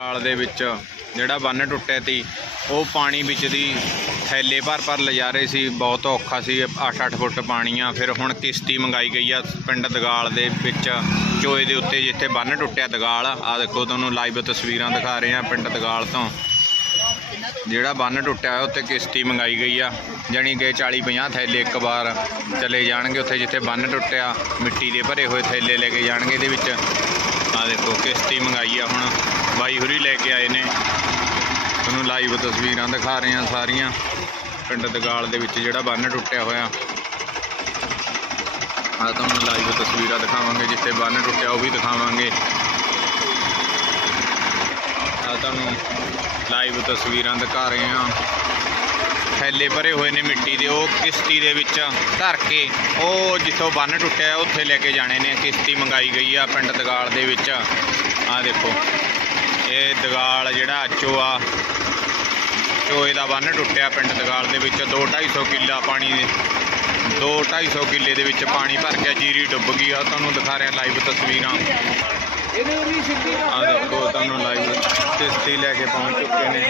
ਹਾਲ ਦੇ ਵਿੱਚ ਜਿਹੜਾ ਬੰਨ ਟੁੱਟਿਆ ਤੀ ਉਹ ਪਾਣੀ ਵਿੱਚ ਦੀ ਥੈਲੇ ਭਰ ਭਰ ਲਿਜਾ ਰਹੇ ਸੀ, ਬਹੁਤ ਔਖਾ ਸੀ 8-8 ਫੁੱਟ ਪਾਣੀ ਆ ਫਿਰ ਹੁਣ ਕਿਸ਼ਤੀ ਮੰਗਾਈ ਗਈ ਆ ਪਿੰਡ ਦਗਾਲ ਦੇ ਵਿੱਚ, ਚੋਏ ਦੇ ਉੱਤੇ ਜਿੱਥੇ ਬੰਨ ਟੁੱਟਿਆ ਦਗਾਲ। ਆ ਦੇਖੋ ਤੁਹਾਨੂੰ ਲਾਈਵ ਤਸਵੀਰਾਂ ਦਿਖਾ ਰਹੇ ਆ ਪਿੰਡ ਦਗਾਲ ਤੋਂ। ਜਿਹੜਾ ਬੰਨ ਟੁੱਟਿਆ ਹੈ ਉੱਤੇ ਕਿਸ਼ਤੀ ਮੰਗਾਈ ਗਈ ਆ। ਜਾਣੀ ਕਿ 40-50 ਥੈਲੇ ਇੱਕ ਵਾਰ ਚਲੇ ਜਾਣਗੇ ਉੱਥੇ ਜਿੱਥੇ ਬੰਨ ਟੁੱਟਿਆ, ਮਿੱਟੀ ਦੇ ਭਰੇ ਹੋਏ ਥੈਲੇ ਲੈ ਕੇ ਜਾਣਗੇ ਇਹਦੇ ਵਿੱਚ। ਆ ਦੇਖੋ ਕਿਸ਼ਤੀ ਮੰਗਾਈ ਆ ਹੁਣ। ਬਾਈ ਹੁਰੀ ਲੈ ਕੇ ਆਏ ਨੇ। ਤੁਹਾਨੂੰ ਲਾਈਵ ਤਸਵੀਰਾਂ ਦਿਖਾ ਰਹੇ ਹਾਂ ਸਾਰੀਆਂ। ਪਿੰਡ ਦਗਾਲ ਦੇ ਵਿੱਚ ਜਿਹੜਾ ਬੰਨ ਟੁੱਟਿਆ ਹੋਇਆ। ਆ ਤੁਹਾਨੂੰ ਲਾਈਵ ਤਸਵੀਰਾਂ ਦਿਖਾਵਾਂਗੇ, ਜਿੱਥੇ ਬੰਨ ਟੁੱਟਿਆ ਉਹ ਵੀ ਦਿਖਾਵਾਂਗੇ। ਆ ਤੁਹਾਨੂੰ ਲਾਈਵ ਤਸਵੀਰਾਂ ਦਿਖਾ ਰਹੇ ਹਾਂ। ਥੈਲੇ ਭਰੇ ਹੋਏ ਨੇ ਮਿੱਟੀ ਦੇ, ਉਹ ਕਿਸ਼ਤੀ ਦੇ ਵਿੱਚ ਧਰ ਕੇ, ਉਹ ਜਿੱਥੋਂ ਬੰਨ ਟੁੱਟਿਆ, ਉੱਥੇ ਲੈ ਕੇ ਜਾਣੇ ਨੇ। ਕਿਸ਼ਤੀ ਮੰਗਾਈ ਗਈ ਆ ਪਿੰਡ ਦਗਾਲ ਦੇ ਵਿੱਚ। ਆ ਦੇਖੋ। ਇਹ ਦਗਾਲ ਜਿਹੜਾ ਚੋਆ, ਚੋਏ ਦਾ ਬੰਨ ਟੁੱਟਿਆ ਪਿੰਡ ਦਗਾਲ ਦੇ ਵਿੱਚ। 2 250 ਕਿੱਲਾ ਪਾਣੀ, ਦੇ 2 250 ਕਿੱਲੇ ਦੇ ਵਿੱਚ ਪਾਣੀ ਭਰ ਗਿਆ ਜੀਰੀ ਡੁੱਬ ਗਈ ਆ। ਤੁਹਾਨੂੰ ਦਿਖਾ ਰਿਹਾ ਲਾਈਵ ਤਸਵੀਰਾਂ। ਆ ਦੇਖੋ, ਤੁਹਾਨੂੰ ਲਾਈਵ ਕਿਸ਼ਤੀ ਲੈ ਕੇ ਪਹੁੰਚ ਚੁੱਕੇ ਨੇ।